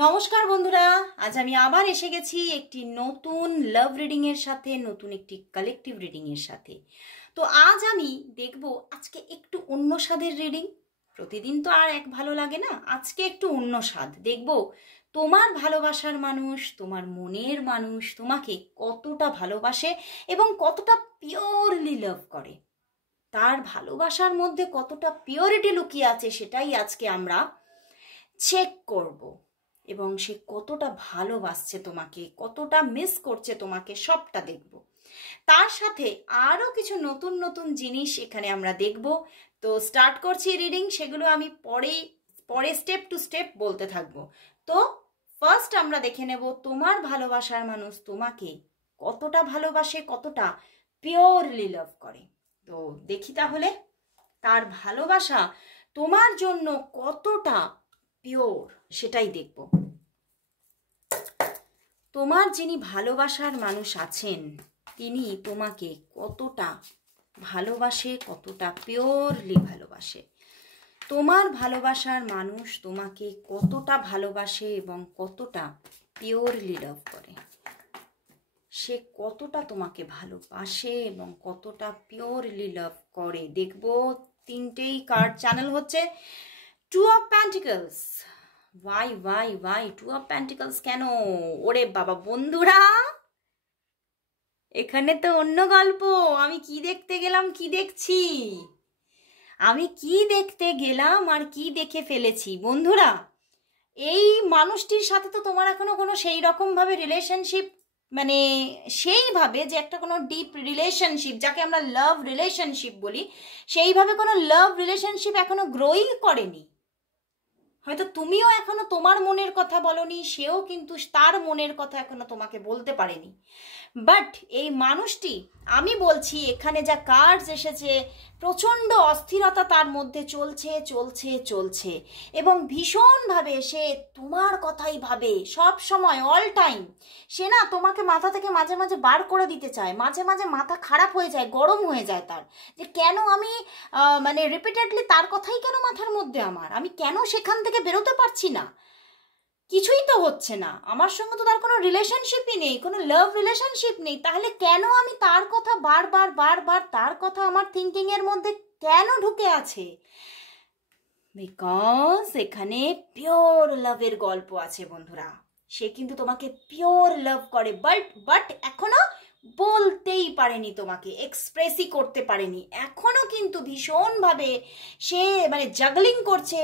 নমস্কার বন্ধুরা, আজ আমি আবার এসে গেছি একটি নতুন লাভ রিডিং এর সাথে, নতুন একটি কালেকটিভ রিডিং এর সাথে। তো আজ আমি দেখব আজকে একটু অন্য স্বাদের রিডিং। প্রতিদিন তো আর এক ভালো লাগে না, আজকে একটু অন্য স্বাদ দেখব। তোমার ভালোবাসার মানুষ, তোমার মনের মানুষ তোমাকে কতটা ভালোবাসে এবং কতটা পিওরলি লাভ করে, তার ভালোবাসার মধ্যে কতটা পিওরিটি লুকিয়ে আছে সেটাই আজকে আমরা চেক করব। এবং সে কতটা ভালোবাসছে তোমাকে, কতটা মিস করছে তোমাকে, সবটা দেখব। তার সাথে আরও কিছু নতুন নতুন জিনিস এখানে আমরা দেখব। তো স্টার্ট করছি রিডিং, সেগুলো আমি পরে স্টেপ টু স্টেপ বলতে থাকবো। তো ফার্স্ট আমরা দেখে নেব তোমার ভালোবাসার মানুষ তোমাকে কতটা ভালোবাসে, কতটা পিওরলি লাভ করে। তো দেখি তাহলে তার ভালোবাসা তোমার জন্য কতটা পিওর সেটাই দেখব। তোমার যিনি ভালোবাসার মানুষ আছেন তিনি তোমাকে কতটা ভালোবাসে, কতটা পিওরলি ভালোবাসে। তোমার ভালোবাসার মানুষ তোমাকে কতটা ভালোবাসে এবং কতটা পিওরলি লাভ করে। সে কতটা তোমাকে ভালোবাসে এবং কতটা পিওরলি লাভ করে দেখব। তিনটেই কার্ড চ্যানেল হচ্ছে two of pentacles. Why two of pentacles কেন? ওরে বাবা বন্ধুরা, এখানে তো অন্য গল্প। আমি কি দেখতে গেলাম, কি দেখছি, আমি কি দেখতে গেলাম আর কি দেখে ফেলেছি বন্ধুরা। এই মানুষটির সাথে তো তোমার এখনো কোনো সেই রকম ভাবে রিলেশনশিপ, মানে সেইভাবে যে একটা কোনো ডিপ রিলেশনশিপ যাকে আমরা লাভ রিলেশনশিপ বলি, সেইভাবে কোনো লাভ রিলেশনশিপ এখনো গ্রোই করেনি। হয়তো তুমিও এখনো তোমার মনের কথা বলনি, সেও কিন্তু তার মনের কথা এখনো তোমাকে বলতে পারেনি। বাট এই মানুষটি, আমি বলছি এখানে যা কার্ডস এসেছে, প্রচণ্ড অস্থিরতা তার মধ্যে চলছে চলছে চলছে এবং ভীষণভাবে সে তোমার কথাই ভাবে সব সময়, অল টাইম। সে না তোমাকে মাথা থেকে মাঝে মাঝে বার করে দিতে চায়, মাঝে মাঝে মাথা খারাপ হয়ে যায়, গরম হয়ে যায় তার, যে কেন আমি মানে রিপিটেডলি তার কথাই কেন মাথার মধ্যে আমার, আমি কেন সেখান থেকে বেরোতে পারছি না, কিছুই তো হচ্ছে না, আমার সঙ্গে তো তার কোনো রিলেশনশিপই নেই, কোনো লাভ রিলেশনশিপ নেই, তাহলে কেন আমি তার কথা বারবার বারবার তার কথা আমার থিঙ্কিং এর মধ্যে কেন ঢুকে আছে? বিকজ এখানে পিওর লাভের গল্প আছে বন্ধুরা। সে কিন্তু তোমাকে পিওর লাভ করে, বাট এখনো বলতেই পারেনি তোমাকে, এক্সপ্রেসই করতে পারেনি এখনো, কিন্তু ভীষণভাবে সে মানে জাগলিং করছে,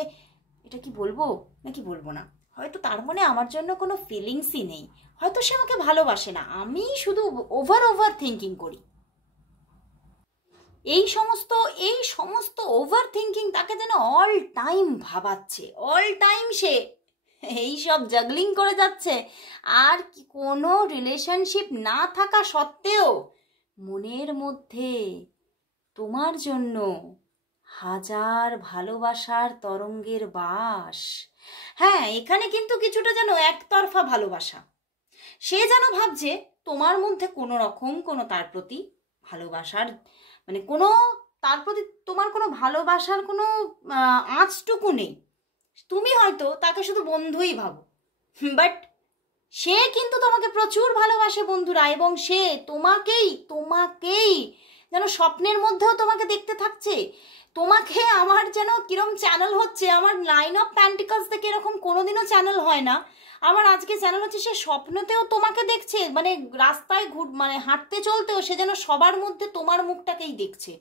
এটা কি বলবো নাকি বলবো না। হয়তো তার মনে আমার জন্য কোনো ফিলিংসই নেই, হয়তো সে আমাকে ভালোবাসে না, আমি শুধু ওভার থিঙ্কিং করি। এই সমস্ত ওভার থিঙ্কিং তাকে যেন অল টাইম ভাবাচ্ছে, অল টাইম সে এই সব জাগলিং করে যাচ্ছে। আর কি কোনো রিলেশনশিপ না থাকা সত্ত্বেও মনের মধ্যে তোমার জন্য হাজার ভালোবাসার তরঙ্গের বাস। হ্যাঁ, এখানে কিন্তু কিছুটা যেন একতরফা ভালোবাসা। সে যেন ভাবছে তোমার মধ্যে কোনো রকম কোনো তার প্রতি ভালোবাসার, মানে কোনো তার প্রতি তোমার কোনো ভালোবাসার কোনো আঁচটুকু নেই। তুমি হয়তো তাকে শুধু বন্ধুই ভাবো, বাট সে কিন্তু তোমাকে প্রচুর ভালোবাসে বন্ধুরা, এবং সে তোমাকেই যেন স্বপ্নের মধ্যেও তোমাকে দেখতে থাকছে। তোমাকে আমার যেন কিরম চ্যানেল হচ্ছে, আমার নাইন অফ প্যান্টিকলস থেকে এরকম কোনোদিনও চ্যানেল হয় না। আমার আজকে চ্যানেল হচ্ছে সে স্বপ্নতেও তোমাকে দেখছে, মানে রাস্তায় মানে হাঁটতে চলতেও সে যেন সবার মধ্যে তোমার মুখটাকেই দেখছে।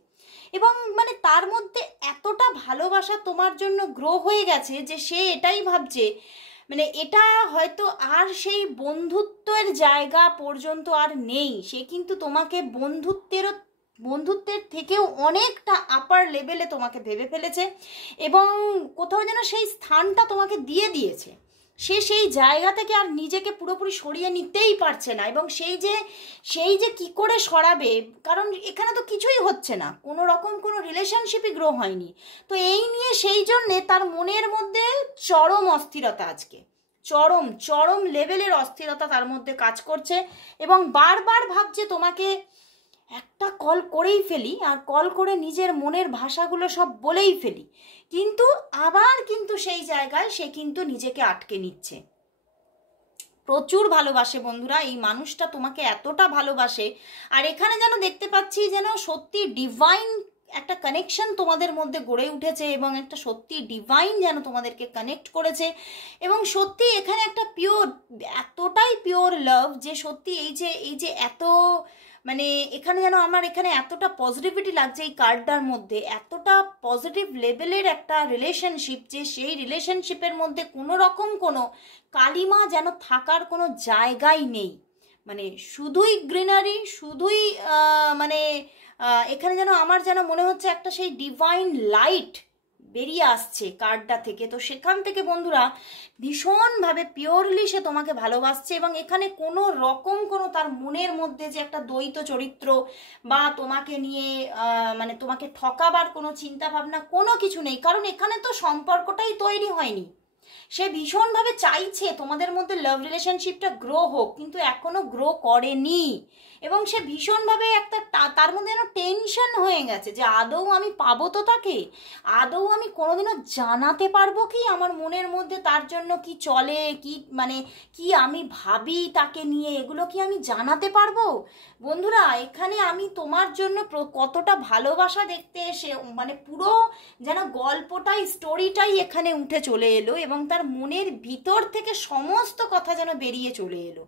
এবং মানে তার মধ্যে এতটা ভালোবাসা তোমার জন্য গ্রো হয়ে গেছে যে সে এটাই ভাবছে, মানে এটা হয়তো আর সেই বন্ধুত্বের জায়গা পর্যন্ত আর নেই, সে কিন্তু তোমাকে বন্ধুত্বের থেকেও অনেকটা আপার লেভেলে তোমাকে ভেবে ফেলেছে এবং কোথাও যেন সেই স্থানটা তোমাকে দিয়ে দিয়েছে। সে সেই জায়গা থেকে আর নিজেকে পুরোপুরি সরিয়ে নিতেই পারছে না, এবং সেই যে কি করে সরাবে, কারণ এখানে তো কিছুই হচ্ছে না, কোনো রকম কোনো রিলেশনশিপই গ্রো হয়নি। তো এই নিয়ে সেই জন্যে তার মনের মধ্যে চরম অস্থিরতা, আজকে চরম লেভেলের অস্থিরতা তার মধ্যে কাজ করছে এবং বারবার ভাবছে তোমাকে একটা কল করেই ফেলি, আর কল করে নিজের মনের ভাষাগুলো সব বলেই ফেলি, কিন্তু আবার কিন্তু সেই জায়গায় সে কিন্তু নিজেকে আটকে নিচ্ছে। প্রচুর ভালোবাসে বন্ধুরা, এই মানুষটা তোমাকে এতটা ভালোবাসে। আর এখানে যেন দেখতে পাচ্ছি যেন সত্যি ডিভাইন একটা কানেকশন তোমাদের মধ্যে গড়ে উঠেছে এবং একটা সত্যি ডিভাইন যেন তোমাদেরকে কানেক্ট করেছে। এবং সত্যি এখানে একটা পিওর, এতটাই পিওর লাভ যে সত্যি এই যে এত মানে এখানে যেন আমার এখানে এতটা পজিটিভিটি লাগছে এই কার্ডটার মধ্যে, এতটা পজিটিভ লেভেলের একটা রিলেশনশিপ যে সেই রিলেশনশিপের মধ্যে কোনো রকম কোনো কালিমা যেন থাকার কোনো জায়গাই নেই। মানে শুধুই গ্রিনারি, শুধুই মানে এখানে যেন আমার যেন মনে হচ্ছে একটা সেই ডিভাইন লাইট বেরিয়ে আসছে কার্ডটা থেকে। তো সেখান থেকে বন্ধুরা ভীষণভাবে পিওরলি সে তোমাকে ভালোবাসছে এবং এখানে কোনো রকম কোনো তার মনের মধ্যে যে একটা দ্বৈত চরিত্র বা তোমাকে নিয়ে মানে তোমাকে ঠকাবার কোনো চিন্তা ভাবনা কোনো কিছু নেই, কারণ এখানে তো সম্পর্কটাই তৈরি হয়নি। সে ভীষণভাবে চাইছে তোমাদের মধ্যে লাভ রিলেশনশিপটা গ্রো হোক, কিন্তু এখনো গ্রো করেনি। এবং সে ভীষণভাবে একটা তার মধ্যে যেন টেনশন হয়ে গেছে যে আদৌ আমি পাবো তো তাকে, আদৌ আমি কোনোদিনও জানাতে পারবো কি আমার মনের মধ্যে তার জন্য কি চলে, কি মানে কি আমি ভাবি তাকে নিয়ে, এগুলো কি আমি জানাতে পারবো। বন্ধুরা এখানে আমি তোমার জন্য কতটা ভালোবাসা দেখতে এসে মানে পুরো যেন গল্পটাই স্টোরিটাই এখানে উঠে চলে এলো এবং তার মনের ভিতর থেকে সমস্ত কথা যেন বেরিয়ে চলে এলো।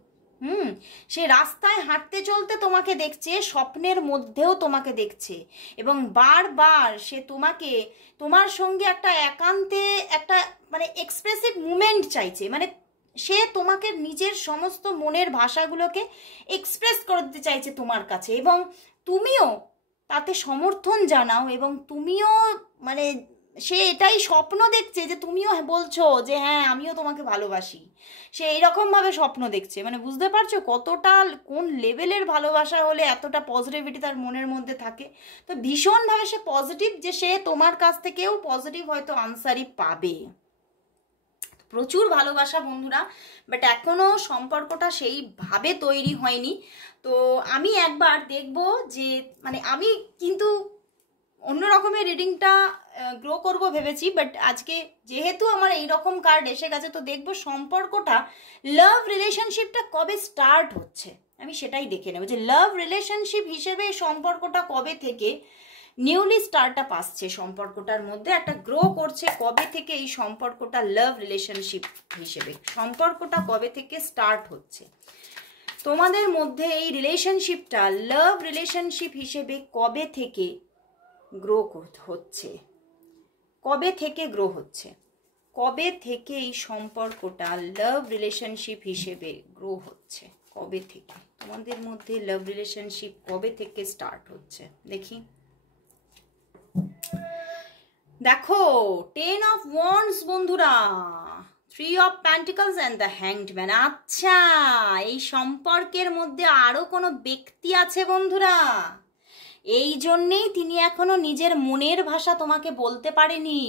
সে রাস্তায় হাঁটতে চলতে তোমাকে দেখছে, স্বপ্নের মধ্যেও তোমাকে দেখছে এবং বারবার সে তোমাকে তোমার সঙ্গে একটা একান্তে একটা মানে এক্সপ্রেসিভ মুমেন্ট চাইছে। মানে সে তোমাকে নিজের সমস্ত মনের ভাষাগুলোকে এক্সপ্রেস করতে চাইছে তোমার কাছে এবং তুমিও তাতে সমর্থন জানাও এবং তুমিও মানে সে এটাই স্বপ্ন দেখছে যে তুমিও বলছো যে হ্যাঁ আমিও তোমাকে ভালোবাসি। সে এইরকমভাবে স্বপ্ন দেখছে, মানে বুঝতে পারছো কতটা কোন লেভেলের ভালোবাসা হলে এতটা পজিটিভিটি তার মনের মধ্যে থাকে। তো ভীষণভাবে সে পজিটিভ যে সে তোমার কাছ থেকেও পজিটিভ হয়তো আনসারই পাবে। প্রচুর ভালোবাসা বন্ধুরা, বাট এখনো সম্পর্কটা সেইভাবে তৈরি হয়নি। তো আমি একবার দেখব যে মানে আমি কিন্তু অন্য রকমের রিডিংটা গ্রো করব ভেবেছি, বাট আজকে যেহেতু আমার এই রকম কার্ড এসে গেছে তো দেখব সম্পর্কটা লাভ রিলেশনশিপটা কবে স্টার্ট হচ্ছে। আমি সেটাই দেখে নেব যে লাভ রিলেশনশিপ হিসেবে সম্পর্কটা কবে থেকে নিউলি স্টার্ট আপ আসছে, সম্পর্কটার মধ্যে একটা গ্রো করছে কবে থেকে এই সম্পর্কটা লাভ রিলেশনশিপ হিসেবে, সম্পর্কটা কবে থেকে স্টার্ট হচ্ছে তোমাদের মধ্যে এই রিলেশনশিপটা লাভ রিলেশনশিপ হিসেবে কবে থেকে গ্রো হচ্ছে, কবে থেকে গ্রো হচ্ছে, কবে থেকে এই সম্পর্কটা লাভ রিলেশনশিপ হিসেবে গ্রো হচ্ছে, কবে থেকে তোমাদের মধ্যে লাভ রিলেশনশিপ কবে থেকে স্টার্ট হচ্ছে দেখি। দেখো 10 অফ ওয়ান্ডস বন্ধুরা, 3 of pentacles and the hanged man. আচ্ছা এই সম্পর্কের মধ্যে আরো কোনো ব্যক্তি আছে বন্ধুরা, এই জন্যেই তিনি এখনো নিজের মনের ভাষা তোমাকে বলতে পারেনি।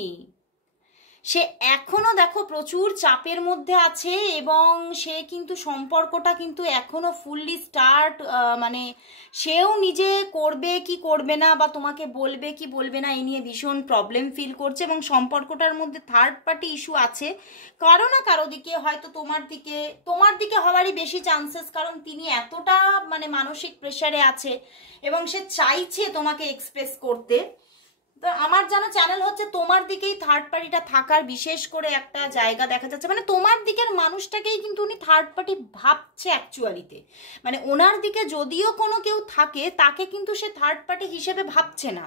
সে এখনো দেখো প্রচুর চাপের মধ্যে আছে এবং সে কিন্তু সম্পর্কটা কিন্তু এখনো ফুললি স্টার্ট মানে সেও নিজে করবে কি করবে না বা তোমাকে বলবে কি বলবে না এই নিয়ে ভীষণ প্রবলেম ফিল করছে এবং সম্পর্কটার মধ্যে থার্ড পার্টি ইস্যু আছে কারো না কারো দিকে, হয়তো তোমার দিকে হওয়ারই বেশি চান্সেস, কারণ তিনি এতটা মানে মানসিক প্রেসারে আছে এবং সে চাইছে তোমাকে এক্সপ্রেস করতে। তো আমার জানা চ্যানেল হচ্ছে তোমার দিকেই থার্ড পার্টিটা থাকার বিশেষ করে একটা জায়গা দেখা যাচ্ছে, মানে তোমার দিকের মানুষটাকেই কিন্তু উনি থার্ড পার্টি ভাবছে অ্যাকচুয়ালিতে। মানে ওনার দিকে যদিও কোনো কেউ থাকে তাকে কিন্তু সে থার্ড পার্টি হিসেবে ভাবছে না,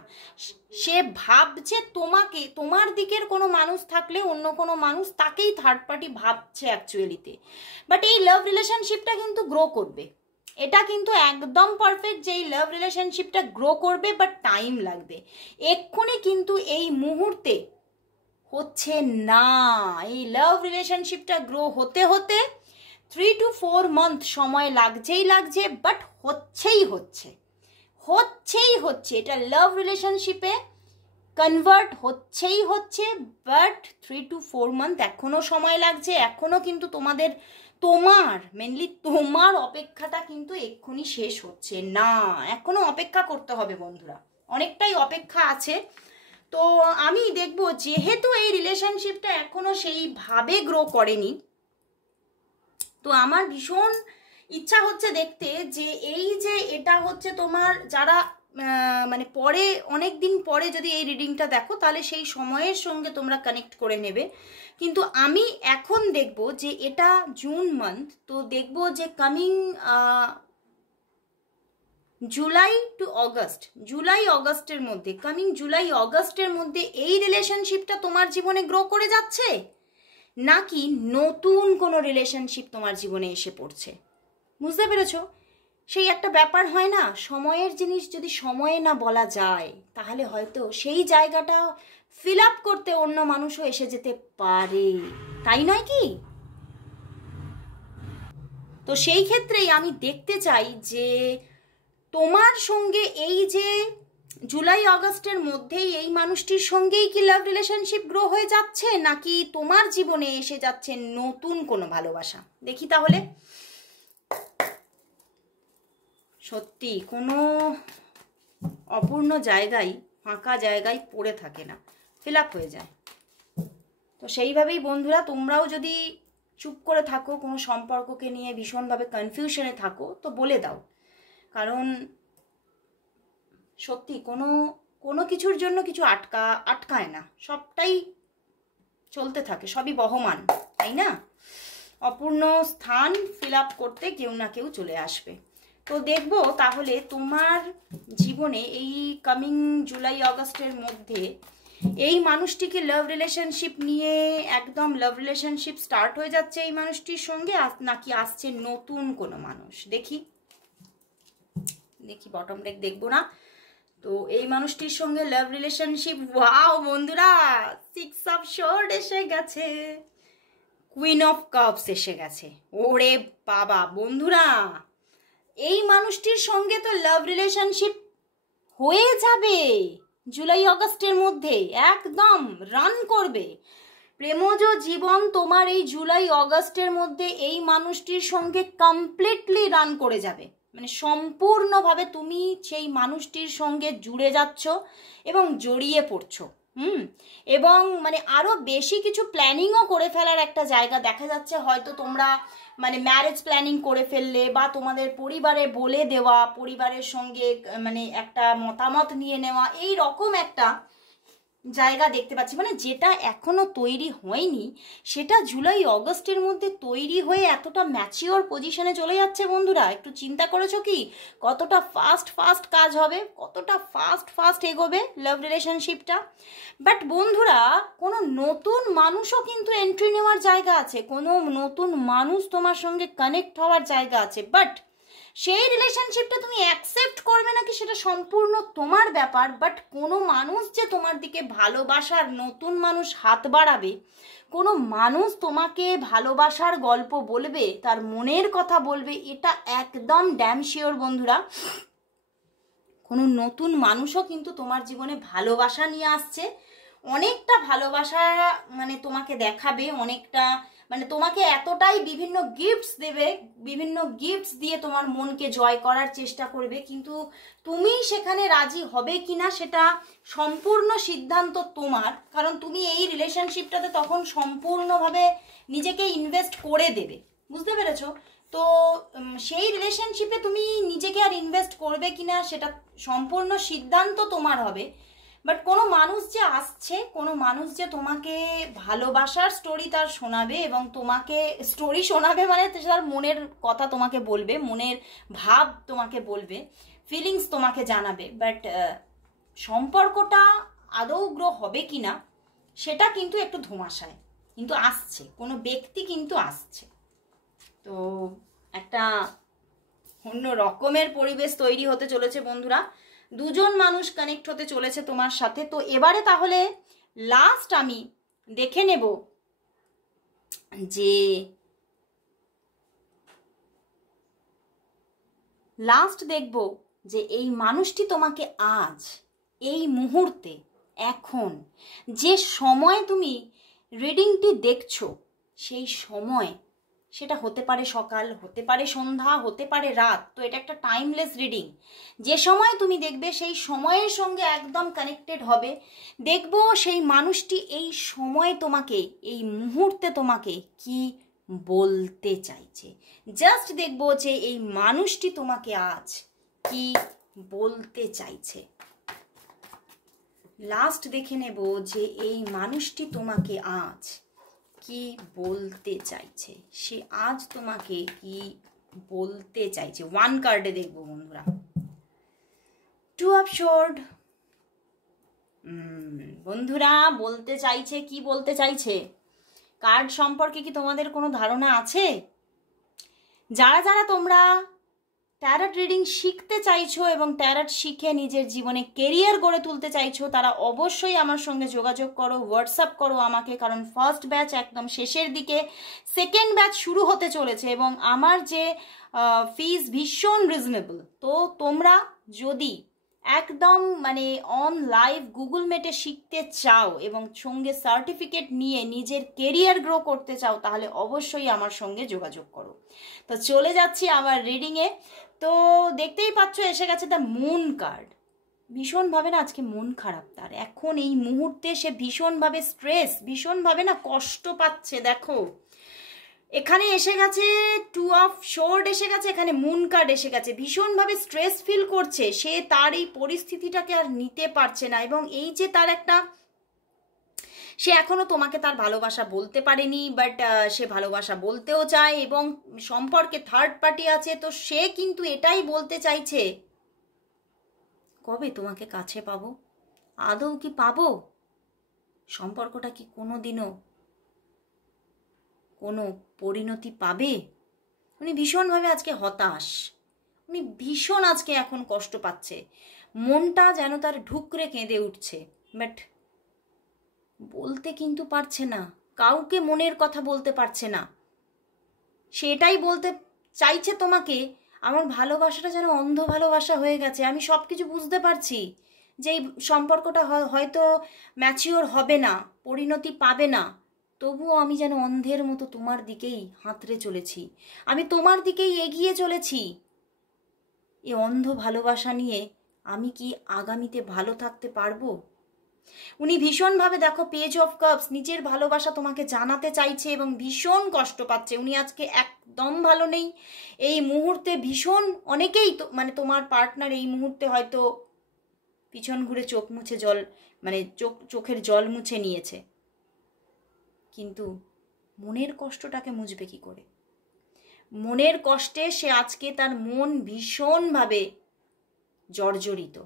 সে ভাবছে তোমাকে, তোমার দিকের কোনো মানুষ থাকলে অন্য কোনো মানুষ তাকেই থার্ড পার্টি ভাবছে অ্যাকচুয়ালিতে। বাট এই লাভ রিলেশনশিপটা কিন্তু গ্রো করবে, এটা কিন্তু একদম পারফেক্ট যে এই লাভ রিলেশনশিপটা গ্রো করবে, বাট টাইম লাগবে। এক্ষুনি কিন্তু এই মুহূর্তে হচ্ছে না, এই লাভ রিলেশনশিপটা গ্রো হতে হতে 3 to 4 মান্থ সময় লাগছে, বাট হচ্ছেই হচ্ছে, এটা লাভ রিলেশনশিপে কনভার্ট হচ্ছে, বাট 3 to 4 মান্থ এখনো সময় লাগছে। এখনো কিন্তু মেনলি তোমার অপেক্ষাটা কিন্তু এক্ষুনি শেষ হচ্ছে না, এখনো অপেক্ষা করতে হবে বন্ধুরা, অনেকটাই অপেক্ষা আছে। তো আমি দেখব যেহেতু এই রিলেশনশিপটা এখনো সেইভাবে গ্রো করেনি, তো আমার ভীষণ ইচ্ছা হচ্ছে দেখতে যে এই যে এটা হচ্ছে তোমার যারা মানে পরে অনেক দিন পরে যদি এই রিডিংটা দেখো তাহলে সেই সময়ের সঙ্গে তোমরা কানেক্ট করে নেবে। কিন্তু আমি এখন দেখব যে এটা জুন মান্থ, তো দেখব যে coming July to August, July অগস্টের মধ্যে, কামিং জুলাই অগস্টের মধ্যে এই রিলেশনশিপটা তোমার জীবনে গ্রো করে যাচ্ছে নাকি নতুন কোনো রিলেশনশিপ তোমার জীবনে এসে পড়ছে। বুঝতে পেরেছো? সেই একটা ব্যাপার হয় না, সময়ের জিনিস যদি সময়ে না বলা যায় তাহলে হয়তো সেই জায়গাটা ফিল আপ করতে অন্য মানুষও এসে যেতে পারে, তাই নয় কি? তো সেই ক্ষেত্রেই আমি দেখতে চাই যে তোমার সঙ্গে এই যে জুলাই অগস্টের মধ্যেই এই মানুষটির সঙ্গেই কি লাভ রিলেশনশিপ গ্রো হয়ে যাচ্ছে নাকি তোমার জীবনে এসে যাচ্ছে নতুন কোনো ভালোবাসা। দেখি তাহলে। সত্যি কোনো অপূর্ণ জায়গায়, ফাঁকা জায়গায় পড়ে থাকে না, ফিল আপ হয়ে যায়। তো সেইভাবেই বন্ধুরা তোমরাও যদি চুপ করে থাকো, কোনো সম্পর্ককে নিয়ে ভীষণভাবে কনফিউশনে থাকো, তো বলে দাও। কারণ সত্যি কোনো কিছুর জন্য কিছু আটকায় না, সবটাই চলতে থাকে, সবই বহমান, তাই না? অপূর্ণ স্থান ফিল আপ করতে কেউ না কেউ চলে আসবে। তো দেখবো তাহলে তোমার জীবনে এই কামিং জুলাই অগস্টের মধ্যে এই মানুষটিকে লাভ রিলেশনশিপ নিয়ে একদম লাভ রিলেশনশিপ স্টার্ট হয়ে যাচ্ছে এই মানুষটির সঙ্গে নাকি আসছে নতুন কোনো মানুষ। দেখি বটম ডেক দেখবো না। তো এই মানুষটির সঙ্গে লাভ রিলেশনশিপ, ওয়াও বন্ধুরা, 6 অফ সোর্ড এসে গেছে, কুইন অফ কাপস এসে গেছে। ওরে বাবা বন্ধুরা, এই মানুষটির সঙ্গে তো লাভ রিলেশনশিপ হয়ে যাবে জুলাই অগস্টের মধ্যে, একদম রান করবে প্রেমজ জীবন তোমার এই জুলাই অগস্টের মধ্যে এই মানুষটির সঙ্গে কমপ্লিটলি রান করে যাবে। মানে সম্পূর্ণভাবে তুমি সেই মানুষটির সঙ্গে জুড়ে যাচ্ছ এবং জড়িয়ে পড়ছো। এবং মানে আরো বেশি কিছু প্ল্যানিংও করে ফেলার একটা জায়গা দেখা যাচ্ছে। হয়তো তোমরা মানে ম্যারেজ প্ল্যানিং করে ফেললে, বা তোমাদের পরিবারে বলে দেওয়া, পরিবারের সঙ্গে মানে একটা মতামত নিয়ে নেওয়া, এই রকম একটা জায়গা দেখতে পাচ্ছি। মানে যেটা এখনো তৈরি হয়নি সেটা জুলাই অগস্টের মধ্যে তৈরি হয়ে এতটা ম্যাচিওর পজিশনে চলে যাচ্ছে। বন্ধুরা একটু চিন্তা করেছো কি কতটা ফাস্ট কাজ হবে, কতটা ফাস্ট এগোবে লাভ রিলেশনশিপটা। বাট বন্ধুরা কোনো নতুন মানুষও কিন্তু এন্ট্রি নেওয়ার জায়গা আছে, কোনো নতুন মানুষ তোমার সঙ্গে কানেক্ট হওয়ার জায়গা আছে। বাট সেই রিলেশনশিপটা তুমি অ্যাকসেপ্ট করবে নাকি সেটা সম্পূর্ণ তোমার ব্যাপার। বাট কোনো মানুষ যে তোমার দিকে ভালোবাসার, নতুন মানুষ হাত বাড়াবে, কোনো মানুষ তোমাকে ভালোবাসার গল্প বলবে, তার মনের কথা বলবে, এটা একদম ড্যাম শিওর বন্ধুরা। কোনো নতুন মানুষও কিন্তু তোমার জীবনে ভালোবাসা নিয়ে আসছে, অনেকটা ভালোবাসা মানে তোমাকে দেখাবে, অনেকটা মানে তোমাকে এতটাই বিভিন্ন গিফটস দেবে, বিভিন্ন গিফটস দিয়ে তোমার মনকে জয় করার চেষ্টা করবে। কিন্তু তুমি সেখানে রাজি হবে কিনা সেটা সম্পূর্ণ সিদ্ধান্ত তোমার, কারণ তুমি এই রিলেশনশিপটাতে তখন সম্পূর্ণভাবে নিজেকে ইনভেস্ট করে দেবে। বুঝতে পেরেছো? তো সেই রিলেশনশিপে তুমি নিজেকে আর ইনভেস্ট করবে কিনা সেটা সম্পূর্ণ সিদ্ধান্ত তোমার হবে। বাট কোনো মানুষ যে আসছে, কোনো মানুষ যে তোমাকে ভালোবাসার স্টোরি তার শোনাবে, এবং তোমাকে স্টোরি শোনাবে মানে তার মনের কথা তোমাকে বলবে, মনের ভাব তোমাকে বলবে, ফিলিংস তোমাকে জানাবে। বাট সম্পর্কটা আদৌ গ্রো হবে কিনা সেটা কিন্তু একটু ধোঁয়াশায়, কিন্তু আসছে, কোনো ব্যক্তি কিন্তু আসছে। তো একটা অন্য রকমের পরিবেশ তৈরি হতে চলেছে বন্ধুরা, দুজন মানুষ কানেক্ট হতে চলেছে তোমার সাথে। তো এবারে তাহলে লাস্ট আমি দেখে নেব যে দেখব যে এই মানুষটি তোমাকে আজ এই মুহূর্তে এখন যে সময় তুমি রিডিংটি দেখছো, সেই সময় সেটা হতে পারে সকাল, হতে পারে সন্ধ্যা, হতে পারে রাত। তো এটা একটা টাইমলেস রিডিং। যে সময় তুমি দেখবে সেই সময়ের সঙ্গে একদম কানেক্টেড হবে। দেখবো সেই মানুষটি এই সময় তোমাকে, এই মুহূর্তে তোমাকে কি বলতে চাইছে। জাস্ট দেখবো যে এই মানুষটি তোমাকে আজ কি বলতে চাইছে। লাস্ট দেখে নেব যে এই মানুষটি তোমাকে আজ কি বলতে চাইছে, সে আজ তোমাকে কি বলতে চাইছে। ওয়ান কার্ডে দেখবো বন্ধুরা, টু অফ সোর্ড। বন্ধুরা বলতে চাইছে, কি বলতে চাইছে? কার্ড সম্পর্কে কি তোমাদের কোনো ধারণা আছে? যারা যারা তোমরা ট্যারট রিডিং শিখতে চাইছো এবং ট্যারট শিখে নিজের জীবনে কেরিয়ার গড়ে তুলতে চাইছো, তারা অবশ্যই আমার সঙ্গে যোগাযোগ করো, হোয়াটসঅ্যাপ করো আমাকে, কারণ ফার্স্ট ব্যাচ একদম শেষের দিকে, সেকেন্ড ব্যাচ শুরু হতে চলেছে এবং আমার যে ফিস ভীষণ রিজনেবল। তো তোমরা যদি একদম মানে অন লাইভ গুগল মেটে শিখতে চাও এবং সঙ্গে সার্টিফিকেট নিয়ে নিজের কেরিয়ার গ্রো করতে চাও, তাহলে অবশ্যই আমার সঙ্গে যোগাযোগ করো। তো চলে যাচ্ছি আমার রিডিংয়ে। তো দেখতেই পাচ্ছ এসে গেছে দ্য মুন কার্ড। ভীষণভাবে না আজকে মন খারাপ তার, এখন এই মুহূর্তে সে ভীষণভাবে স্ট্রেস, ভীষণভাবে না কষ্ট পাচ্ছে। দেখো এখানে এসে গেছে টু অফ সোর্ড এসে গেছে, এখানে মুন কার্ড এসে গেছে। ভীষণভাবে স্ট্রেস ফিল করছে সে, তার এই পরিস্থিতিটাকে আর নিতে পারছে না এবং এই যে তার একটা, সে এখনো তোমাকে তার ভালোবাসা বলতে পারেনি, বাট সে ভালোবাসা বলতেও চায় এবং সম্পর্কে থার্ড পার্টি আছে। তো সে কিন্তু এটাই বলতে চাইছে, কবে তোমাকে কাছে পাবো? আদৌ কি পাবো? সম্পর্কটা কি কোনোদিনও কোনো পরিণতি পাবে? উনি ভীষণভাবে আজকে হতাশ, উনি ভীষণ আজকে এখন কষ্ট পাচ্ছে, মনটা যেন তার ঢুকরে কেঁদে উঠছে, বাট বলতে কিন্তু পারছে না, কাউকে মনের কথা বলতে পারছে না। সেটাই বলতে চাইছে তোমাকে, আমার ভালোবাসাটা যেন অন্ধ ভালোবাসা হয়ে গেছে, আমি সব কিছু বুঝতে পারছি যে এই সম্পর্কটা হয়তো ম্যাচিওর হবে না, পরিণতি পাবে না, তবুও আমি যেন অন্ধের মতো তোমার দিকেই হাতড়ে চলেছি, আমি তোমার দিকেই এগিয়ে চলেছি। এ অন্ধ ভালোবাসা নিয়ে আমি কি আগামীতে ভালো থাকতে পারবো? উনি ভীষণভাবে দেখো পেজ অফ কাপস, নিজের ভালোবাসা তোমাকে জানাতে চাইছে এবং ভীষণ কষ্ট পাচ্ছে। উনি আজকে একদম ভালো নেই এই মুহূর্তে, ভীষণ অনেকেই তো মানে তোমার পার্টনার এই মুহূর্তে হয়তো পিছন ঘুরে চোখ মুছে জল মানে চোখের জল মুছে নিয়েছে, কিন্তু মনের কষ্টটাকে মুছবে কি করে? মনের কষ্টে সে আজকে তার মন ভীষণভাবে জর্জরিত।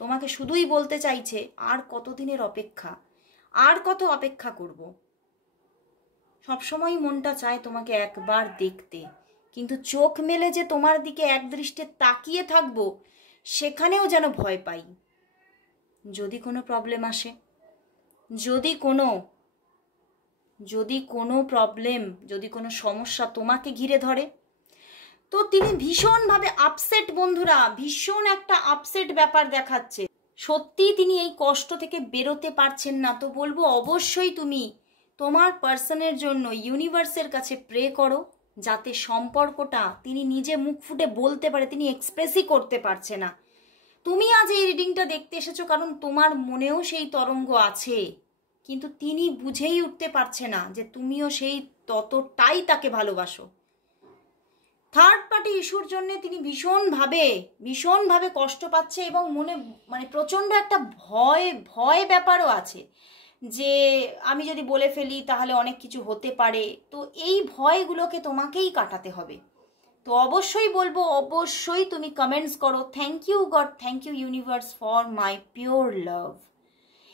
তোমাকে শুধুই বলতে চাইছে আর কতদিনের অপেক্ষা, আর কত অপেক্ষা করব। সবসময় মনটা চায় তোমাকে একবার দেখতে, কিন্তু চোখ মেলে যে তোমার দিকে একদৃষ্টে তাকিয়ে থাকবো সেখানেও যেন ভয় পাই। যদি কোনো প্রবলেম আসে, যদি কোনো প্রবলেম, যদি কোনো সমস্যা তোমাকে ঘিরে ধরে, তো তিনি ভীষণভাবে আপসেট। বন্ধুরা ভীষণ একটা আপসেট ব্যাপার দেখাচ্ছে, সত্যি তিনি এই কষ্ট থেকে বেরোতে পারছেন না। তো বলবো অবশ্যই তুমি তোমার পার্সনের জন্য ইউনিভার্সের কাছে প্রে করো, যাতে সম্পর্কটা তিনি নিজে মুখ ফুটে বলতে পারে, তিনি এক্সপ্রেসই করতে পারছে না। তুমি আজ এই রিডিংটা দেখতে এসেছো কারণ তোমার মনেও সেই তরঙ্গ আছে, কিন্তু তিনি বুঝেই উঠতে পারছে না যে তুমিও সেই ততটাই তাকে ভালোবাসো। থার্ড পার্টি ইস্যুর জন্য তিনি ভীষণভাবে কষ্ট পাচ্ছে এবং মনে মানে প্রচণ্ড একটা ভয় ব্যাপারও আছে যে আমি যদি বলে ফেলি তাহলে অনেক কিছু হতে পারে। তো এই ভয়গুলোকে তোমাকেই কাটাতে হবে। তো অবশ্যই বলবো, অবশ্যই তুমি কমেন্টস করো thank you God, thank you universe for my pure love.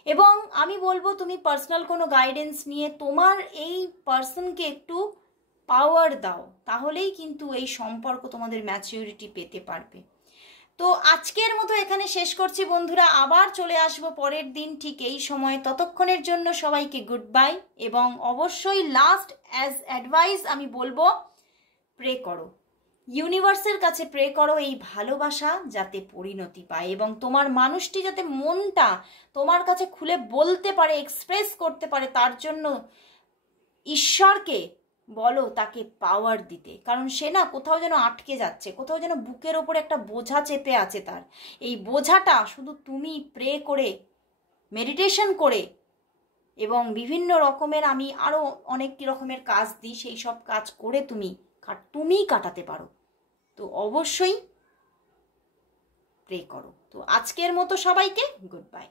এবং আমি বলবো তুমি পার্সোনাল কোনো গাইডেন্স নিয়ে তোমার এই পার্সনকে একটু পাওয়ার দাও, তাহলেই কিন্তু এই সম্পর্ক তোমাদের ম্যাচিউরিটি পেতে পারবে। তো আজকের মতো এখানে শেষ করছি বন্ধুরা, আবার চলে আসবো পরের দিন ঠিক এই সময়। ততক্ষণের জন্য সবাইকে গুড বাই এবং অবশ্যই লাস্ট অ্যাজ অ্যাডভাইস আমি বলবো প্রে করো, ইউনিভার্সের কাছে প্রে করো এই ভালোবাসা যাতে পরিণতি পায় এবং তোমার মানুষটি যাতে মনটা তোমার কাছে খুলে বলতে পারে, এক্সপ্রেস করতে পারে। তার জন্য ঈশ্বরকে বলো তাকে পাওয়ার দিতে, কারণ সে না কোথাও যেন আটকে যাচ্ছে, কোথাও যেন বুকের ওপর একটা বোঝা চেপে আছে তার। এই বোঝাটা শুধু তুমি প্রে করে, মেডিটেশন করে এবং বিভিন্ন রকমের আমি আরও অনেক রকমের কাজ দিই, সেই সব কাজ করে তুমিই কাটাতে পারো। তো অবশ্যই প্রে করো। তো আজকের মতো সবাইকে গুড বাই।